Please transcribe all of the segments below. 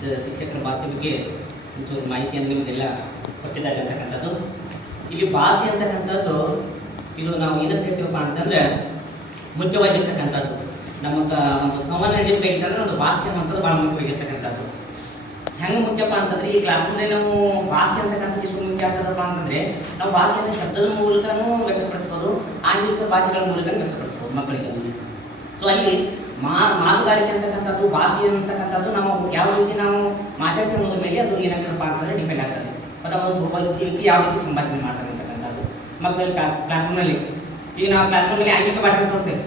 ಶಿಕ್ಷಕರ ಭಾಷೆ ಬಗ್ಗೆ ಒಂಚೂರು ಮಾಹಿತಿಯನ್ನು ನಿಮಗೆಲ್ಲ ಕೊಟ್ಟಿದ್ದಾರೆ ಅಂತಕ್ಕಂಥದ್ದು. ಇಲ್ಲಿ ಭಾಷೆ ಅಂತಕ್ಕಂಥದ್ದು ಇದು ನಾವು ಏನಂತ ಹೇಳ್ತೀವಪ್ಪ ಅಂತಂದ್ರೆ ಮುಖ್ಯವಾಗಿರ್ತಕ್ಕಂಥದ್ದು. ನಮ್ಮ ಒಂದು ಸಂವಹನ ನಡೀಬೇಕಂತಂದ್ರೆ ಒಂದು ಭಾಷೆ ಅನ್ನೋಂಥದ್ದು ಭಾಳ ಮುಖ್ಯವಾಗಿರ್ತಕ್ಕಂಥದ್ದು. ಹೆಂಗೆ ಮುಖ್ಯಪ್ಪ ಅಂತಂದ್ರೆ ಈ ಕ್ಲಾಸ್ ರೂಮ್ನಲ್ಲಿ ನಾವು ಭಾಷೆ ಅಂತಕ್ಕಂಥದ್ದು ಎಷ್ಟು ಮುಖ್ಯ ಆಗ್ತದಪ್ಪ ಅಂತಂದ್ರೆ ನಾವು ಭಾಷೆಯನ್ನು ಶಬ್ದದ ಮೂಲಕನೂ ವ್ಯಕ್ತಪಡಿಸ್ಬೋದು, ಆಂಗಿಕ ಭಾಷೆಗಳ ಮೂಲಕ ವ್ಯಕ್ತಪಡಿಸ್ಬೋದು ಮಕ್ಕಳಿಗೆ. ಸೊ ಅಲ್ಲಿ ಮಾತುಗಾರಿಕೆ ಅಂತಕ್ಕಂಥದ್ದು ಭಾಷೆ ಅಂತಕ್ಕಂಥದ್ದು ನಾವು ಯಾವ ರೀತಿ ನಾವು ಮಾತಾಡ್ತೀವಿ ಅನ್ನೋದ್ರ ಮೇಲೆ ಅದು ಏನಾಗ್ತದಪ್ಪ ಅಂತಂದ್ರೆ ಡಿಪೆಂಡ್ ಆಗ್ತದೆ. ಮತ್ತು ಒಬ್ಬ ವ್ಯಕ್ತಿ ಯಾವ ರೀತಿ ಸಂಭಾಷಣೆ ಮಾಡ್ತಾರೆ ಅಂತಕ್ಕಂಥದ್ದು ಮಕ್ಕಳಲ್ಲಿ ಕ್ಲಾಸ್ ರೂಮ್ನಲ್ಲಿ. ಈಗ ನಾವು ಕ್ಲಾಸ್ ರೂಮ್ನಲ್ಲಿ ಆಂಗಿಕ ಭಾಷೆ ತೋರ್ತೇವೆ,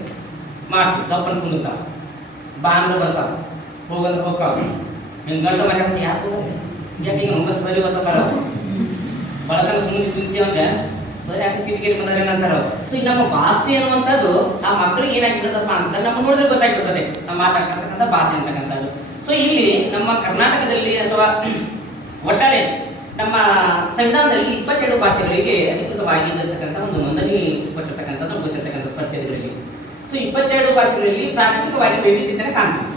ಮಾಡ್ತೀವಿ, ತಪ್ಪನ್ನು ಕುಂದಿರ್ತಾವೆ, ಬಾ ಅಂದ್ರೆ ಬರ್ತಾವೆ, ಹೋಗಂದ್ರೆ ಹೋಗ್ತಾವೆ, ಹಿಂಗೆ ಗಂಟು ಮನೆ ಯಾಕೆ ಯಾಕೆ ಈಗ ನಮ್ಗೆ ಸರಿ ಗೊತ್ತ ಬರೋ ಬಳಕನ ಸುಮ್ಮನೆ ತಿಂತೀವಿ ಅಂದ್ರೆ ಸರಿ ಯಾಕೆ ಸೀಟಿಗೆ ಬಂದ್ರೆ ಏನಂತಾರ. ಸೊ ಈಗ ನಮ್ಮ ಭಾಷೆ ಅನ್ನುವಂಥದ್ದು ಆ ಮಕ್ಕಳಿಗೆ ಏನಾಗ್ಬಿಡ್ತಪ್ಪ ಅಂತ ನಮ್ಮ ನೋಡಿದ್ರೆ ಗೊತ್ತಾಗ್ಬಿಡ್ತದೆ ನಾವು ಮಾತಾಡ್ತಕ್ಕಂಥ ಭಾಷೆ ಅಂತಕ್ಕಂಥದ್ದು. ಸೊ ಇಲ್ಲಿ ನಮ್ಮ ಕರ್ನಾಟಕದಲ್ಲಿ ಅಥವಾ ಒಟ್ಟಾರೆ ನಮ್ಮ ಸಂವಿಧಾನದಲ್ಲಿ 22 ಭಾಷೆಗಳಿಗೆ ಅಧಿಕೃತವಾಗಿರ್ತಕ್ಕಂಥ ಒಂದು ನೋಂದಣಿ ಕೊಟ್ಟಿರ್ತಕ್ಕಂಥದ್ದು ಗೊತ್ತಿರ್ತಕ್ಕಂಥ ಪರಿಚಯಗಳಲ್ಲಿ. ಸೊ 22 ಭಾಷೆಗಳಲ್ಲಿ ಪ್ರಾದೇಶಿಕವಾಗಿ ವೈವಿಧ್ಯತೆಯನ್ನು ಕಾಣ್ತೀವಿ.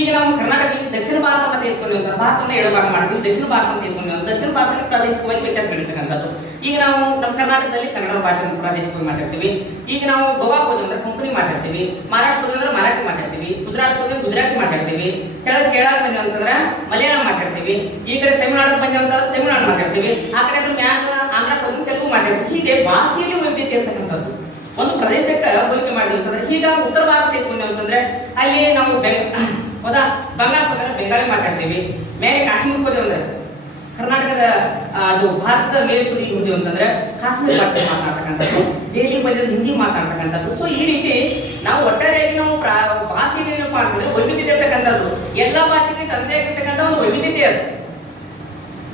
ಈಗ ನಮ್ಮ ಕರ್ನಾಟಕದಲ್ಲಿ ದಕ್ಷಿಣ ಭಾರತ ಅಂತ ತೆಗೆದುಕೊಂಡು ಭಾರತವನ್ನು ಎಡಭಾಗ ಮಾಡ್ತೀವಿ, ದಕ್ಷಿಣ ಭಾರತ ಅಂತ ತೆಗೆದುಕೊಂಡು ದಕ್ಷಿಣ ಭಾರತದಲ್ಲಿ ಪ್ರಾದೇಶಿಕವಾಗಿ ವ್ಯತ್ಯಾಸಗಳಿರ್ತಕ್ಕಂಥದ್ದು. ಈಗ ನಾವು ನಮ್ಮ ಕರ್ನಾಟಕದಲ್ಲಿ ಕನ್ನಡ ಭಾಷೆಯನ್ನು ಪ್ರಾದೇಶಿಕವಾಗಿ ಮಾತಾಡ್ತೀವಿ. ಈಗ ನಾವು ಗೋವಾಕ್ಕೆ ಹೋದ್ರೆ ಕೊಂಕಣಿ ಮಾತಾಡ್ತೀವಿ, ಮಹಾರಾಷ್ಟ್ರ ಹೋದ್ರೆ ಮರಾಠಿ ಮಾತಾಡ್ತೀವಿ, ಗುಜರಾತ್ ಹೋದ್ರೆ ಗುಜರಾತಿ ಮಾತಾಡ್ತೀವಿ, ಕೇರಳ ಬಂದ ಅಂತಂದ್ರೆ ಮಲಯಾಳಂ ಮಾತಾಡ್ತೀವಿ, ಈ ಕಡೆ ತಮಿಳುನಾಡು ಬಂದ ಅಂತಂದ್ರೆ ತಮಿಳುನಾಡು ಮಾತಾಡ್ತೀವಿ, ಆ ಕಡೆ ಅಂದ್ರೆ ಮ್ಯಾಗ ಆಂಧ್ರ ಹೋದ್ರೆ ತೆಲುಗು ಮಾತಾಡ್ತೀವಿ. ಹೀಗೆ ಭಾಷೆಯಲ್ಲಿ ವೈವಿಧ್ಯತೆ ಇರ್ತಕ್ಕಂಥದ್ದು ಒಂದು ಪ್ರದೇಶಕ್ಕೆ ಹೋಲಿಕೆ ಮಾಡಿದೆ ಅಂತಂದ್ರೆ ಈಗ ಉತ್ತರ ಭಾರತ ತೆಗೆದುಕೊಂಡು ಅಂತಂದ್ರೆ ಅಲ್ಲಿ ನಾವು ಹೌದಾ ಬಂಗಾಳ ಹೋದ್ರೆ ಬೆಂಗಾಳಿ ಮಾತಾಡ್ತೀವಿ, ಮೇಲೆ ಕಾಶ್ಮೀರಕ್ಕೆ ಹೋದೆವು ಅಂದ್ರೆ ಕರ್ನಾಟಕದ ಅದು ಭಾರತದ ಮೇಲೆ ತುದಿ ಹೋದೆವು ಅಂತಂದ್ರೆ ಕಾಶ್ಮೀರ ಭಾಷೆ ಮಾತಾಡ್ತಕ್ಕಂಥದ್ದು, ದೆಹಲಿ ಬಂದ್ರೆ ಹಿಂದಿ ಮಾತಾಡ್ತಕ್ಕಂಥದ್ದು. ಸೊ ಈ ರೀತಿ ನಾವು ಒಟ್ಟಾರೆಯಾಗಿ ನಾವು ಭಾಷೆಯಲ್ಲಿ ಏನಪ್ಪಾ ಅಂತಂದ್ರೆ ವೈವಿಧ್ಯತೆ ಇರ್ತಕ್ಕಂಥದ್ದು. ಎಲ್ಲ ಭಾಷೆಗೆ ತಂದೆ ಆಗಿರ್ತಕ್ಕಂಥ ಒಂದು ವೈವಿಧ್ಯತೆ ಅದು.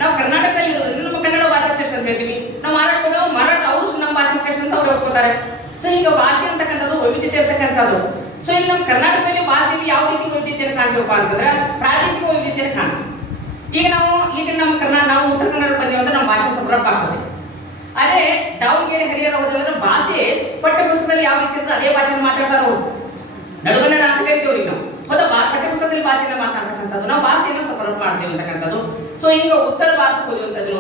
ನಾವು ಕರ್ನಾಟಕದಲ್ಲಿ ಇರೋದ್ರಿಂದ ನಮ್ಮ ಕನ್ನಡ ಭಾಷೆ ಶ್ರೇಷ್ಠ ಅಂತ ಹೇಳ್ತೀವಿ, ನಾವು ಮಹಾರಾಷ್ಟ್ರದ ಮರಾಠ ಅವರು ನಮ್ಮ ಭಾಷೆ ಶ್ರೇಷ್ಠ ಅಂತ ಅವ್ರು ಹೇಳ್ಕೊತಾರೆ. ಸೊ ಈಗ ಭಾಷೆ ಅಂತಕ್ಕಂಥದ್ದು ವೈವಿಧ್ಯತೆ ಇರ್ತಕ್ಕಂಥದ್ದು. ಸೊ ಇಲ್ಲಿ ನಮ್ಮ ಕರ್ನಾಟಕದಲ್ಲಿ ಭಾಷೆಯಲ್ಲಿ ಯಾವ ರೀತಿ ವೈವಿಧ್ಯತೆಯನ್ನು ಕಾಣ್ತೀವಪ್ಪ ಅಂತಂದ್ರೆ ಪ್ರಾದೇಶಿಕ ವೈವಿಧ್ಯತೆಯನ್ನು ಕಾಣ್ತೀವಿ. ಈಗ ನಾವು ಉತ್ತರ ಕನ್ನಡ ಬಂದೇವೆ ಅಂದ್ರೆ ನಮ್ಮ ಭಾಷೆ ಸ್ವಲ್ಪ ಆಗ್ತದೆ. ಅದೇ ದಾವಣಗೆರೆ ಹರಿಹರ ಹೋದ್ರೆ ಭಾಷೆ ಪಠ್ಯಪುಸ್ತಕದಲ್ಲಿ ಯಾವ ರೀತಿ ಇರ್ತದೆ ಅದೇ ಭಾಷೆಯನ್ನು ಮಾತಾಡ್ತಾರೆ ಅವರು, ನಡುಗನ್ನಡ ಅಂತ ಕರಿತೀವಿ ಅವ್ರಿಗೆ ನಾವು. ಹೌದಾ, ಪಠ್ಯಪುಸ್ತಕದಲ್ಲಿ ಭಾಷೆಯನ್ನು ಮಾತಾಡ್ತಕ್ಕಂಥದ್ದು, ನಾವು ಭಾಷೆಯನ್ನು ಸ್ವಲ್ಪ ಮಾಡ್ತೇವೆ ಅಂತಕ್ಕಂಥದ್ದು. ಸೊ ಈಗ ಉತ್ತರ ಭಾರತಕ್ಕೆ ಹೋಗುವಂಥದ್ದು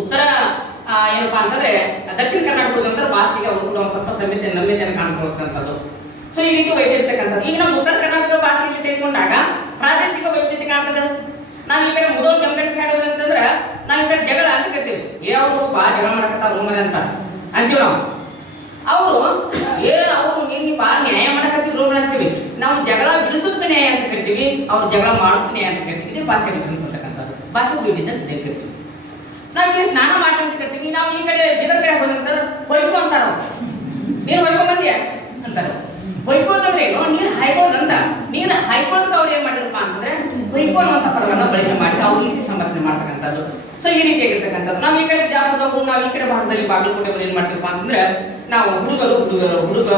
ಉತ್ತರ ಏನಪ್ಪಾ ಅಂತಂದ್ರೆ ದಕ್ಷಿಣ ಕರ್ನಾಟಕ ಹೋಗುವಂತ ಭಾಷೆಗೆ ಅವರು ಕೂಡ ಸ್ವಲ್ಪ ನಮ್ಯತೆಯನ್ನು ಕಾಣ್ಕೊಳ್ತಕ್ಕಂಥದ್ದು. ಸೊ ಈ ರೀತಿ ವೈದ್ಯ ಇರ್ತಕ್ಕಂಥದ್ದು. ಈಗ ನಮ್ಮ ಉತ್ತರ ಕರ್ನಾಟಕದ ಭಾಷೆಯಲ್ಲಿ ತೆಗೆದುಕೊಂಡಾಗ ಪ್ರಾದೇಶಿಕ ವೈವಿಧ್ಯತೆ ಕಾಣ್ತದೆ. ನಾವು ಈ ಕಡೆ ಮೊದಲು ಜಮಖಂಡಿ ಸೈಡ್ ಅಂತಂದ್ರೆ ನಾವು ಈ ಕಡೆ ಜಗಳ ಅಂತ ಕರಿತೀವಿ, ಅವರು ಜಗಳ ಮಾಡಕತ್ತಾರ ರೂಮನೆ ಅಂತ ಅಂತೀವಿ ನಾವು. ಅವರು ಅವರು ನೀನು ಬಾ ನ್ಯಾಯ ಮಾಡಕತ್ತಿದ್ರು ರೂಮನೆ ಅಂತೀವಿ. ನಾವು ಜಗಳ ಬಿಡಿಸೋದಕ್ಕೆ ನ್ಯಾಯ ಅಂತ ಕರಿತೀವಿ, ಅವ್ರು ಜಗಳ ಮಾಡೋದಕ್ಕೆ ನ್ಯಾಯ ಅಂತ ಕರಿತೀವಿ. ಇದೇ ಭಾಷೆ ಡಿಫರೆನ್ಸ್ ಅಂತಕ್ಕಂಥದ್ದು, ಭಾಷೆ ವೈವಿಧ್ಯ ಅಂತ ಕರಿತೀವಿ. ನಾವು ಇಲ್ಲಿ ಸ್ನಾನ ಮಾಡ್ಕೊಂತ ಕರಿತೀವಿ. ನಾವು ಈ ಕಡೆ ಬಿದರ್ ಕಡೆ ಹೋದಂತ ಹೊಯ್ಕೋ ಅಂತಾರ, ನೀನು ಹೊಯ್ಕೊ ಬಂದ್ಯ ಅಂತಾರ. ಹೊಯ್ಕೊಳ್ಳೋದಂದ್ರೆ ಏನು, ನೀರು ಹಾಯ್ಕೊಳ್ಳೋದಂತ. ನೀರು ಹಾಯ್ಕೊಳ್ಳೋದಕ್ಕೆ ಅವ್ರು ಏನ್ ಮಾಡಿರಪ್ಪ ಅಂತಂದ್ರೆ ಹೊಯ್ಕೊಳ್ಳೋ ಅಂತ ಪದವನ್ನ ಬಳಕೆ ಮಾಡಿ ಅವ್ರ ರೀತಿ ಸಂಭಾಷಣೆ ಮಾಡ್ತಕ್ಕಂಥದ್ದು. ಸೊ ಈ ರೀತಿಯಾಗಿರ್ತಕ್ಕಂಥದ್ದು. ನಾವು ಈ ಕಡೆ ಬಿಜಾಪುರದವರು, ನಾವು ಈ ಕಡೆ ಭಾಗದಲ್ಲಿ ಬಾಗಲಕೋಟೆ ಏನ್ ಮಾಡ್ತೀವಪ್ಪ ಅಂತಂದ್ರೆ ನಾವು ಹುಡುಗ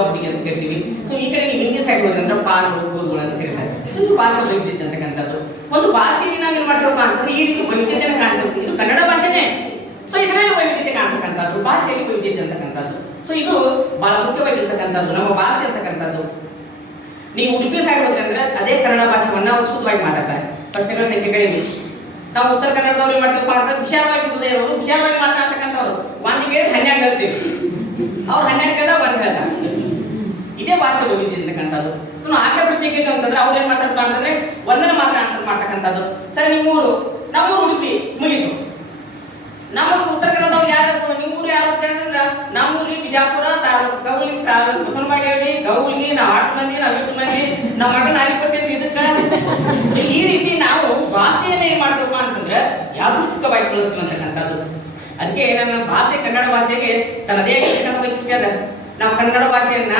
ಹುಡುಗಿ ಅಂತ ಕರಿತೀವಿ. ಸೊ ಈ ಕಡೆ ನೀವು ಹಿಂದಿ ಸೈಡ್ ಹೋದ್ರೆ ಅಂದ್ರೆ ಪಾರುಗಳು ಕೂರುಗಳು ಅಂತ ಕರೀತಾರೆ. ಸೊ ಇದು ಭಾಷೆ ವೈವಿಧ್ಯತೆ ಅಂತಕ್ಕಂಥದ್ದು. ಒಂದು ಭಾಷೆಯಲ್ಲಿ ನಾವು ಏನ್ ಮಾಡ್ತೀವಪ್ಪ ಅಂತಂದ್ರೆ ಈ ರೀತಿ ವೈವಿಧ್ಯತೆಯನ್ನು ಕಾಣ್ತೀವಿ. ಇದು ಕನ್ನಡ ಭಾಷೆನೇ. ಸೊ ಇದರಲ್ಲಿ ವೈವಿಧ್ಯತೆ ಕಾಣ್ತಕ್ಕಂಥದ್ದು, ಭಾಷೆಯಲ್ಲಿ ವೈವಿಧ್ಯತೆ ಅಂತಕ್ಕಂಥದ್ದು. ಸೊ ಇದು ಬಹಳ ಮುಖ್ಯವಾಗಿರ್ತಕ್ಕಂಥದ್ದು ನಮ್ಮ ಭಾಷೆ ಅಂತಕ್ಕಂಥದ್ದು. ನೀವು ಉಡುಪಿ ಸೈಡ್ ಹೋದ್ರೆ ಅಂದ್ರೆ ಅದೇ ಕನ್ನಡ ಭಾಷೆವನ್ನ ಅವ್ರು ಶುದ್ಧವಾಗಿ ಮಾತಾಡ್ತಾರೆ, ಪ್ರಶ್ನೆಗಳ ಸಂಖ್ಯೆ ಕಡಿಮೆ. ನಾವು ಉತ್ತರ ಕನ್ನಡದವ್ರು ಏನ್ ಮಾಡ್ತೀವಪ್ಪ ಅಂದ್ರೆ ವಿಶಾಲವಾಗಿ ಹೃದಯ ಇರೋರು, ವಿಶಾಲವಾಗಿ ಮಾತನಾಡ್ತಕ್ಕಂಥವ್ರು. ಒಂದು ಕೇಳಿ 12 ಹೇಳ್ತೀವಿ, ಅವ್ರು 12 ಕೇಳಿದ 1 ಹೇಳ್ತಾರೆ. ಇದೇ ಭಾಷೆ ವೈವಿಧ್ಯ ಅಂತಕ್ಕಂಥದ್ದು. ನಾವು ಆಕೆ ಪ್ರಶ್ನೆ ಕೇಳ್ತೀವಿ ಅಂತಂದ್ರೆ ಅವ್ರು ಏನ್ ಮಾತಾಡ್ತಾ ಅಂತಂದ್ರೆ ಒಂದನ್ನ ಮಾತ್ರ ಆನ್ಸರ್ ಮಾಡ್ತಕ್ಕಂಥದ್ದು. ಸರಿ, ನಿಮ್ಮೂರು, ನಮ್ಮೂರು ಉಡುಪಿ, ಮುಗೀತು. ನಮ್ಮದು ಉತ್ತರ ಕನ್ನಡದವ್ರು ಯಾರು, ನಿಮ್ಮೂರು ಯಾರು ಅಂತಂದ್ರೆ ನಮ್ಮೂರಿ ಬಿಜಾಪುರ, ಗೌಲಿ, ಬಸವನಬಾಗೇಡಿ, ಗೌಲಿಗೆ, ನಾವು 8 ಮಂದಿ, ನಾವು 8 ಮಂದಿ, ನಮ್ಮ ಮಗನ ಆಗಿ ಕೊಟ್ಟಿದ್ವಿ ಇದಕ್ಕ. ಈ ರೀತಿ ನಾವು ಭಾಷೆಯನ್ನ ಏನ್ ಮಾಡ್ತೀವಪ್ಪ ಅಂತಂದ್ರೆ ಯಾದೃಚ್ಛಿಕವಾಗಿ ಬಳಸ್ತೀವಿ ಅಂತಕ್ಕಂಥದ್ದು. ಅದಕ್ಕೆ ನನ್ನ ಭಾಷೆ ಕನ್ನಡ ಭಾಷೆಗೆ ತನ್ನದೇ ಆಗಿರ್ತಕ್ಕಂಥ ವೈಶಿಷ್ಟ್ಯ ಅದ. ನಾವು ಕನ್ನಡ ಭಾಷೆಯನ್ನ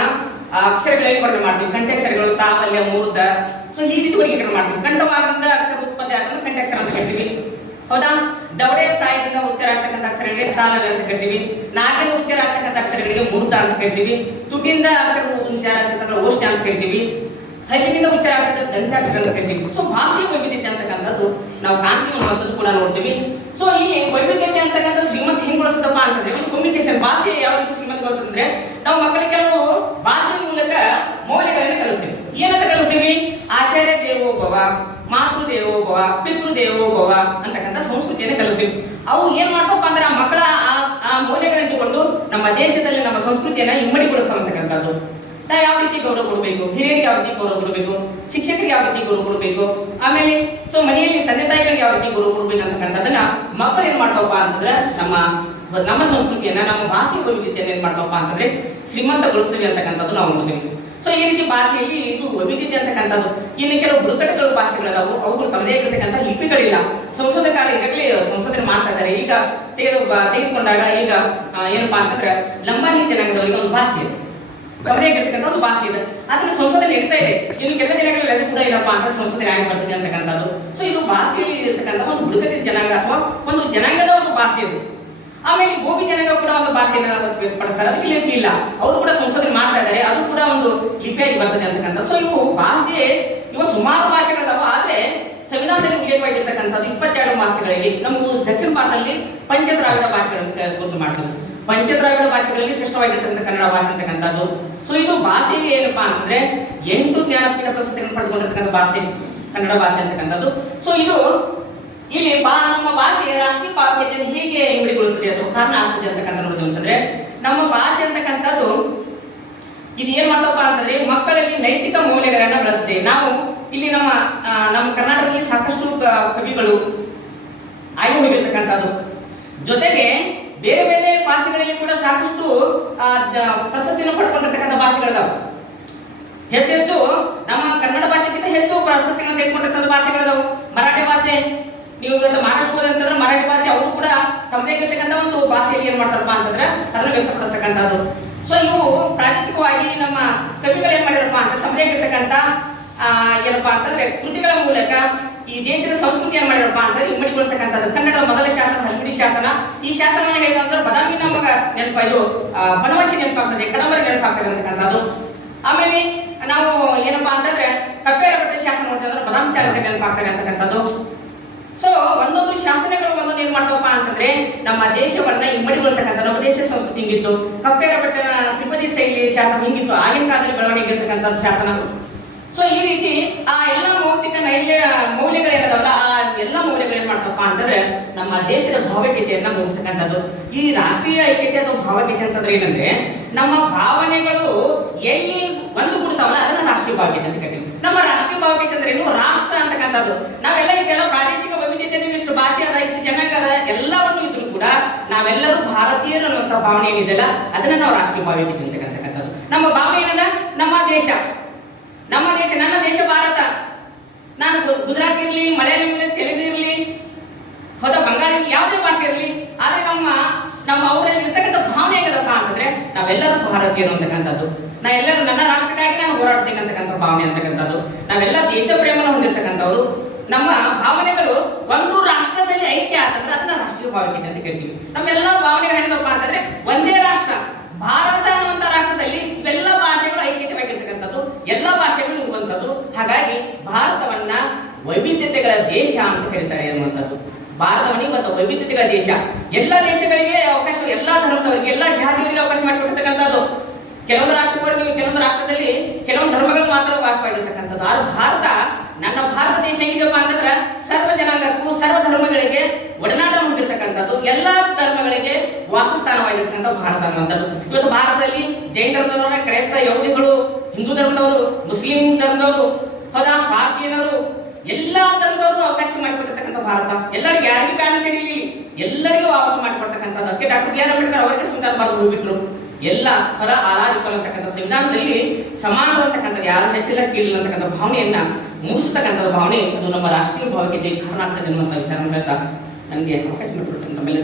ಅಕ್ಷರಗಳಲ್ಲಿ ವರ್ಣನೆ ಮಾಡ್ತೀವಿ, ಕಂಠಾಕ್ಷರಗಳು, ತಾವಲ್ಯ, ಮೂರ್ಧ. ಸೊ ಈ ರೀತಿ ವರ್ಗೀಕರಣ ಮಾಡ್ತೀವಿ. ಕಂಠವಾಗದಿಂದ ಅಕ್ಷರ ಉತ್ಪತ್ತಿ ಆಗೋದು ಕಂಠಾಕ್ಷರ ಅಂತ ಹೇಳ್ತೀವಿ. ಹೌದಾ, ದವಡೆ ಸಾಯದಿಂದ ಉಚ್ಚಾರ ಆಗ್ತಕ್ಕಂಥ ಅಕ್ಷರಗಳಿಗೆ ತಾಲವ್ಯ ಅಂತ ಕರಿತೀವಿ. ನಾಲ್ಕನೇ ಉಚ್ಚಾರ ಆಗ್ತಕ್ಕಂಥ ಅಕ್ಷರಗಳಿಗೆ ಮೂರ್ತ ಅಂತ ಕರಿತೀವಿ. ತುಟಿಯಿಂದ ಅಕ್ಷರ ಉಚ್ಚಾರ ಆಗ್ತಕ್ಕಂಥ ಓಷ್ಠ ಅಂತ ಕರಿತೀವಿ. ಹಲ್ಲಿನಿಂದ ಉಚ್ಚಾರ ಆಗ್ತಕ್ಕಂಥ ದಂತಾಕ್ಷರ ಅಂತ ಕರಿತೀವಿ. ಸೊ ಭಾಷೆಯ ವೈವಿಧ್ಯತೆ ಅಂತಕ್ಕಂಥದ್ದು ನಾವು ಕಾಂತಿ ಅನ್ನೋದು ಕೂಡ ನೋಡ್ತೀವಿ. ಸೊ ಈ ವೈವಿಧ್ಯತೆ ಅಂತಕ್ಕಂಥ ಶ್ರೀಮಂತ ಹೆಂಗ್ ಬಳಸ್ತಪ್ಪ ಅಂತಂದ್ರೆ ಒಂದು ಕಮ್ಯುನಿಕೇಶನ್. ಭಾಷೆ ಯಾವ ರೀತಿ ಶ್ರೀಮಂತಗೊಳಿಸ್ತಂದ್ರೆ ನಾವು ಮಕ್ಕಳಿಗೆ ಕೆಲವು ಭಾಷೆ ಮೂಲಕ ಮೌಲ್ಯಗಳನ್ನು ಕಲಿಸ್ತೀವಿ. ಏನಂತ ಕಲಿಸ್ತೀವಿ? ಆಚಾರ್ಯ ದೇವೋಭವ, ಮಾತೃ ದೇವೋಭವ, ದೇವೋಭವ, ಪಿತೃದೇವೋಭವ ಅಂತಕ್ಕಂಥ ಸಂಸ್ಕೃತಿಯನ್ನು ಕಲಿಸ್ತೀವಿ. ಅವು ಏನ್ ಮಾಡ್ತಪ್ಪ ಅಂದ್ರೆ ಆ ಮಕ್ಕಳ ಆ ಮೌಲ್ಯಗಳನ್ನಿಟ್ಟುಕೊಂಡು ನಮ್ಮ ದೇಶದಲ್ಲಿ ನಮ್ಮ ಸಂಸ್ಕೃತಿಯನ್ನ ಇಮ್ಮಡಿಗೊಳಿಸ್ತಕ್ಕಂಥದ್ದು. ನಾವು ಯಾವ ರೀತಿ ಗೌರವ ಕೊಡಬೇಕು, ಹಿರಿಯರಿಗೆ ಯಾವ ರೀತಿ ಗೌರವ ಕೊಡಬೇಕು, ಶಿಕ್ಷಕರಿಗೆ ಯಾವ ರೀತಿ ಗೌರವ ಕೊಡಬೇಕು, ಆಮೇಲೆ ಮನೆಯಲ್ಲಿ ತಂದೆ ತಾಯಿಗಳಿಗೆ ಯಾವ ರೀತಿ ಗೌರವ ಕೊಡಬೇಕು ಅಂತಕ್ಕಂಥದ್ದನ್ನ ಮಕ್ಕಳು ಏನ್ ಮಾಡ್ತಾವಪ್ಪ ಅಂತಂದ್ರೆ ನಮ್ಮ ಸಂಸ್ಕೃತಿಯನ್ನ, ನಮ್ಮ ಭಾಷೆ ವೈವಿಧ್ಯತೆಯನ್ನು ಏನ್ ಮಾಡ್ತಾವಪ್ಪ ಅಂತಂದ್ರೆ ಶ್ರೀಮಂತಗೊಳಿಸ್ತೀವಿ ಅಂತಕ್ಕಂಥದ್ದು ನಾವು ನೋಡ್ತೀವಿ. ಈ ರೀತಿ ಭಾಷೆಯಲ್ಲಿ ಇದು ವೈವಿಧ್ಯತೆ ಅಂತಕ್ಕಂಥದ್ದು. ಇನ್ನು ಕೆಲವು ಬುಡಕಟ್ಟುಗಳು ಭಾಷೆಗಳದಾವು, ಅವುಗಳು ತಮ್ಮದೇ ಆಗಿರ್ತಕ್ಕಂಥ ಲಿಪಿಗಳಿಲ್ಲ. ಸಂಶೋಧಕರು ಈಗಾಗಲೇ ಸಂಶೋಧನೆ ಮಾಡ್ತಾ ಇದ್ದಾರೆ. ಈಗ ತೆಗೆದುಕೊಂಡಾಗ ಈಗ ಏನಪ್ಪಾ ಅಂತಂದ್ರೆ ಲಂಬಾಣಿ ಜನಾಂಗದವರಿಗೆ ಒಂದು ಭಾಷೆ ಇದೆ, ತಮ್ಮದೇ ಆಗಿರ್ತಕ್ಕಂಥ ಒಂದು ಭಾಷೆ ಇದೆ. ಅದನ್ನ ಸಂಶೋಧನೆ ನಡೀತಾ ಇದೆ. ಇನ್ನು ಕೆಲ ದಿನಗಳಲ್ಲಿ ಅದು ಕೂಡ ಏನಪ್ಪಾ ಅಂತ ಸಂಶೋಧನೆ ಆಗಿ ಬರ್ತಿದೆ ಅಂತಕ್ಕಂಥದ್ದು. ಇದು ಭಾಷೆಯಲ್ಲಿ ಇರತಕ್ಕಂಥ ಒಂದು ಬುಡಕಟ್ಟು ಜನಾಂಗ ಅಥವಾ ಒಂದು ಜನಾಂಗದ ಒಂದು ಭಾಷೆ ಇದು. ಆಮೇಲೆ ಗೋಬಿ ಜನಾಂಗ ಕೂಡ ಒಂದು ಭಾಷೆಯನ್ನು ವ್ಯಕ್ತಪಡಿಸ್ತಾರೆ, ಅದಕ್ಕೆ ಲಿಪಿ ಇಲ್ಲ, ಅವರು ಕೂಡ ಸಂಶೋಧನೆ ಮಾಡ್ತಾ ಇದ್ದಾರೆ, ಅದು ಕೂಡ ಒಂದು ಲಿಪಿಯಾಗಿ ಬರ್ತದೆ ಅಂತಕ್ಕಂಥ. ಇವು ಭಾಷೆ ಸುಮಾರು ಭಾಷೆಗಳದಾವ. ಆದ್ರೆ ಸಂವಿಧಾನದಲ್ಲಿ ಉಲ್ಲೇಖವಾಗಿರ್ತಕ್ಕಂಥದ್ದು 22 ಭಾಷೆಗಳಿಗೆ. ನಮ್ಮ ದಕ್ಷಿಣ ಭಾರತದಲ್ಲಿ ಪಂಚದ್ರಾವಿಡ ಭಾಷೆಗಳನ್ನು ಗುರುತು ಮಾಡ್ತಾರೆ. ಪಂಚದ್ರಾವಿಡ ಭಾಷೆಗಳಲ್ಲಿ ಶ್ರೇಷ್ಠವಾಗಿರ್ತಕ್ಕಂಥ ಕನ್ನಡ ಭಾಷೆ ಅಂತಕ್ಕಂಥದ್ದು. ಇದು ಭಾಷೆಗೆ ಏನಪ್ಪಾ ಅಂತಂದ್ರೆ 8 ಜ್ಞಾನಪೀಠ ಪ್ರಶಸ್ತಿಗಳನ್ನು ಪಡೆದುಕೊಂಡಿರ್ತಕ್ಕಂಥ ಭಾಷೆ ಕನ್ನಡ ಭಾಷೆ ಅಂತಕ್ಕಂಥದ್ದು. ಇದು ಇಲ್ಲಿ ನಮ್ಮ ಭಾಷೆಯ ರಾಷ್ಟ್ರೀಯ ಪಾವತಿಯನ್ನು ಹೇಗೆ ಇಮ್ಮಡಿಗೊಳಿಸುತ್ತೆ ಅಥವಾ ಕಾರಣ ಆಗ್ತದೆ ಅಂತಕ್ಕಂಥ ನೋಡೋದು ಅಂತಂದ್ರೆ, ನಮ್ಮ ಭಾಷೆ ಅಂತಕ್ಕಂಥದ್ದು ಇದು ಏನ್ ಮಾಡ್ತಪ್ಪ ಅಂತಂದ್ರೆ ಮಕ್ಕಳಲ್ಲಿ ನೈತಿಕ ಮೌಲ್ಯಗಳನ್ನ ಬೆಳೆಸ್ತೇವೆ. ನಾವು ಇಲ್ಲಿ ನಮ್ಮ ಕರ್ನಾಟಕದಲ್ಲಿ ಸಾಕಷ್ಟು ಕವಿಗಳು ಆಯ್ಕೆ ಹೋಗಿರ್ತಕ್ಕಂಥದ್ದು, ಜೊತೆಗೆ ಬೇರೆ ಬೇರೆ ಭಾಷೆಗಳಲ್ಲಿ ಕೂಡ ಸಾಕಷ್ಟು ಪ್ರಶಸ್ತಿಯನ್ನು ಪಡ್ಕೊಂಡಿರ್ತಕ್ಕಂಥ ಭಾಷೆಗಳಿದಾವೆ. ಹೆಚ್ಚು ನಮ್ಮ ಕನ್ನಡ ಭಾಷೆಗಿಂತ ಹೆಚ್ಚು ಪ್ರಶಸ್ತಿಗಳನ್ನು ತೆಗೆದುಕೊಂಡಿರ್ತಕ್ಕಂಥ ಭಾಷೆಗಳಿದಾವೆ. ಮರಾಠಿ ಭಾಷೆ, ನೀವು ಇವತ್ತು ಮಹಾರಾಷ್ಟ್ರದಲ್ಲಿ ಅಂತಂದ್ರೆ ಮರಾಠಿ ಭಾಷೆ ಅವರು ಕೂಡ ತಮ್ಮದೇ ಇರ್ತಕ್ಕಂಥ ಒಂದು ಭಾಷೆಯಲ್ಲಿ ಏನ್ ಮಾಡ್ತಾರಪ್ಪ ಅಂತಂದ್ರೆ ಅದನ್ನು ವ್ಯಕ್ತಪಡಿಸ್ತಕ್ಕಂಥದ್ದು. ಇವು ಪ್ರಾದೇಶಿಕವಾಗಿ ನಮ್ಮ ಕವಿಗಳು ಏನ್ ಮಾಡಿರಪ್ಪ ಅಂತ ತಮ್ಮದೇ ಇರ್ತಕ್ಕಂಥ ಏನಪ್ಪಾ ಅಂತಂದ್ರೆ ಕೃತಿಗಳ ಮೂಲಕ ಈ ದೇಶದ ಸಂಸ್ಕೃತಿ ಏನ್ ಮಾಡಿರಪ್ಪ ಅಂತಂದ್ರೆ ಇಮ್ಮಡಿಗೊಳಿಸ್ತಕ್ಕಂಥದ್ದು. ಕನ್ನಡದ ಮೊದಲ ಶಾಸನ ಹಲ್ಮಿಡಿ ಶಾಸನ. ಈ ಶಾಸನವನ್ನು ಹೇಳಿದ್ರೆ ಬದಾಮಿ ನಮಗ ನೆನಪ, ಇದು ಬನವಾಸಿ ನೆನಪಾಗ್ತದೆ, ಕಡಂಬರಿ ನೆನಪಾಗ್ತದೆ ಅಂತಕ್ಕಂಥದ್ದು. ಆಮೇಲೆ ನಾವು ಏನಪ್ಪಾ ಅಂತಂದ್ರೆ ಕಪ್ಪೇರ ಬೆಟ್ಟ ಶಾಸನ ನೋಡಿದ್ರೆ ಬದಾಮಿ ಚಾಲಕ ನೆನಪಾಗ್ತದೆ ಅಂತಕ್ಕಂಥದ್ದು. ಒಂದೊಂದು ಶಾಸನಗಳು ಒಂದೊಂದು ಏನ್ ಮಾಡ್ತವಪ್ಪ ಅಂತಂದ್ರೆ ನಮ್ಮ ದೇಶವನ್ನ ಇಮ್ಮಡಿಗೊಳಿಸತಕ್ಕಂಥ ನಮ್ಮ ದೇಶ ಸಂಸ್ಕೃತಿ ಹಿಂಗಿತ್ತು. ಕಪ್ಪೇರ ಬೆಟ್ಟನ ತ್ರಿಪದಿ ಶೈಲಿ ಶಾಸನ ಹಿಂಗಿತ್ತು, ಆಗಿನ ಕಾಲದಲ್ಲಿ ಬೆಳವಣಿಗೆ ಇರ್ತಕ್ಕಂಥ ಶಾಸನ. ಈ ರೀತಿ ಆ ಎಲ್ಲ ಭೌತಿಕ ಮೌಲ್ಯಗಳೇನದಲ್ಲ, ಆ ಎಲ್ಲ ಮೌಲ್ಯಗಳು ಏನ್ ಮಾಡ್ತಪ್ಪ ಅಂತಂದ್ರೆ ನಮ್ಮ ದೇಶದ ಭಾವೈಕ್ಯತೆಯನ್ನ ಮೂಡಿಸ್ತಕ್ಕಂಥದ್ದು. ಈ ರಾಷ್ಟ್ರೀಯ ಐಕ್ಯತೆ ಅಥವಾ ಭಾವೈಕ್ಯತೆ ಅಂತಂದ್ರೆ ಏನಂದ್ರೆ ನಮ್ಮ ಭಾವನೆಗಳು ಎಲ್ಲಿ ಒಂದುಗೂಡ್ತಾವಲ್ಲ ಅದನ್ನ ರಾಷ್ಟ್ರೀಯ ಭಾವೈಕ್ಯತೆ ಅಂತ ಕರಿತೀವಿ. ನಮ್ಮ ರಾಷ್ಟ್ರೀಯ ಭಾವೈಕ್ಯತೆ ಅಂದ್ರೆ ಏನು? ರಾಷ್ಟ್ರ ಅಂತಕ್ಕಂಥದ್ದು. ನಾವೆಲ್ಲ ಇದೆಲ್ಲ ಪ್ರಾದೇಶಿಕ ವೈವಿಧ್ಯತೆ, ಇಷ್ಟು ಭಾಷೆ ಅದ, ಇಷ್ಟು ಜನಾಂಗ ಅದ, ಎಲ್ಲವನ್ನು ಇದ್ರೂ ಕೂಡ ನಾವೆಲ್ಲರೂ ಭಾರತೀಯರು ಅನ್ನುವಂಥ ಭಾವನೆ ಏನಿದೆಯಲ್ಲ ಅದನ್ನ ನಾವು ರಾಷ್ಟ್ರೀಯ ಭಾವೈಕ್ಯತೆ ಅಂತಕ್ಕಂಥದ್ದು. ನಮ್ಮ ಭಾವನೆ ಏನದ? ನಮ್ಮ ದೇಶ, ನನ್ನ ದೇಶ ಭಾರತ. ನಾನು ಗುಜರಾತ್ ಇರಲಿ, ಮಲಯಾಳಂ ಇರಲಿ, ತೆಲುಗು ಇರಲಿ, ಹೌದಾ, ಬಂಗಾಳಿ ಇರಲಿ, ಯಾವುದೇ ಭಾಷೆ ಇರಲಿ, ಆದ್ರೆ ನಮ್ಮ ಅವರಲ್ಲಿ ಇರ್ತಕ್ಕಂಥ ಭಾವನೆ ಹೇಗದಪ್ಪ ಅಂತಂದ್ರೆ ನಾವೆಲ್ಲರೂ ಭಾರತೀಯರು ಅಂತಕ್ಕಂಥದ್ದು. ಎಲ್ಲರೂ ನನ್ನ ರಾಷ್ಟ್ರಕ್ಕಾಗಿ ನಾನು ಹೋರಾಡ್ತೇನೆ ಅಂತಕ್ಕಂಥ ಭಾವನೆ ಅಂತಕ್ಕಂಥದ್ದು. ನಾವೆಲ್ಲ ದೇಶ ಪ್ರೇಮನ ಹೊಂದಿರ್ತಕ್ಕಂಥವ್ರು. ನಮ್ಮ ಭಾವನೆಗಳು ಒಂದು ರಾಷ್ಟ್ರದಲ್ಲಿ ಐಕ್ಯ ಅಂತಂದ್ರೆ ಅದನ್ನ ರಾಷ್ಟ್ರೀಯ ಭಾವೈಕ್ಯತೆ ಅಂತ ಕರಿತೀವಿ. ನಮ್ಮೆಲ್ಲ ಭಾವನೆಗಳು ಹೆಂಗಪ್ಪ ಅಂತಂದ್ರೆ ಒಂದೇ ರಾಷ್ಟ್ರ ಭಾರತ ಅನ್ನುವಂಥ ರಾಷ್ಟ್ರದಲ್ಲಿ ಇವೆಲ್ಲ ಭಾಷೆಗಳು ಐಕ್ಯತೆವಾಗಿರ್ತಕ್ಕಂಥದ್ದು, ಎಲ್ಲ ಭಾಷೆಗಳು ಇರುವಂತದ್ದು. ಹಾಗಾಗಿ ಭಾರತವನ್ನ ವೈವಿಧ್ಯತೆಗಳ ದೇಶ ಅಂತ ಕರೀತಾರೆ ಅನ್ನುವಂಥದ್ದು. ಭಾರತವನ್ನ ಇವತ್ತು ವೈವಿಧ್ಯತೆಗಳ ದೇಶ. ಎಲ್ಲ ದೇಶಗಳಿಗೆ ಅವಕಾಶ, ಎಲ್ಲ ಧರ್ಮದವರಿಗೆ, ಎಲ್ಲ ಜಾತಿಯವರಿಗೆ ಅವಕಾಶ ಮಾಡಿಕೊಡ್ತಕ್ಕಂಥದ್ದು. ಕೆಲವೊಂದು ರಾಷ್ಟ್ರದಲ್ಲಿ ಕೆಲವೊಂದು ಧರ್ಮಗಳು ಮಾತ್ರ ವಾಸವಾಗಿರ್ತಕ್ಕಂಥದ್ದು. ಆದ್ರೆ ಭಾರತ, ನನ್ನ ಭಾರತ ದೇಶ ಹೇಗಿದೆಯಪ್ಪ ಅಂತಂದ್ರೆ ಸರ್ವ ಜನಾಂಗಕ್ಕೂ ಸರ್ವ ಧರ್ಮಗಳಿಗೆ ಒಡನಾಟ ಹೊಂದಿರತಕ್ಕಂಥದ್ದು, ಎಲ್ಲಾ ಧರ್ಮಗಳಿಗೆ ವಾಸಸ್ಥಾನವಾಗಿರ್ತಕ್ಕಂಥ ಭಾರತ ಅನ್ನುವಂಥದ್ದು. ಇವತ್ತು ಭಾರತದಲ್ಲಿ ಜೈನ ಧರ್ಮದವರು, ಕ್ರೈಸ್ತ, ಯಹೂದಿಗಳು, ಹಿಂದೂ ಧರ್ಮದವರು, ಮುಸ್ಲಿಂ ಧರ್ಮದವರು, ಹೌದಾ, ಪಾರ್ಸಿಯನರು, ಎಲ್ಲಾ ಧರ್ಮದವರು ಅವಕಾಶ ಮಾಡಿಕೊಟ್ಟಿರ್ತಕ್ಕಂಥ ಭಾರತ. ಎಲ್ಲರಿಗೂ ಯಾರಿಗೂ ಕಾರಣ ತಿಳಿಯಲಿ, ಎಲ್ಲರಿಗೂ ಆವಾಸ ಮಾಡಿಕೊಡ್ತಕ್ಕಂಥದ್ದು. ಅದಕ್ಕೆ ಡಾಕ್ಟರ್ ಬಿ ಆರ್ ಅಂಬೇಡ್ಕರ್ ಅವರಿಗೆ ಸಂವಿಧಾನ ಬರೆದು ಹೋಗ್ಬಿಟ್ರು. ಎಲ್ಲ ಹೊರ ಆಲಾರಿಪಲ್ ಅಂತಕ್ಕಂಥ ಸಂವಿಧಾನದಲ್ಲಿ ಸಮಾನರು ಅಂತಕ್ಕಂಥದ್ದು, ಯಾರು ಹೆಚ್ಚಿಲ್ಲ ಕೀಳಿಲ್ಲ ಅಂತಕ್ಕಂಥ ಭಾವನೆಯನ್ನ ಮೂಡಿಸ್ತಕ್ಕಂಥ ಭಾವನೆ ಅದು ನಮ್ಮ ರಾಷ್ಟ್ರೀಯ ಭಾವೈಕ್ಯತೆ ಕಾರಣ ಆಗ್ತದೆ ಅನ್ನುವಂಥ ವಿಚಾರ ಹೇಳ್ತಾ ನನಗೆ ಅವಕಾಶ ಮಾಡಿಕೊಡ್ತಕ್ಕಂಥ ಮೇಲೆ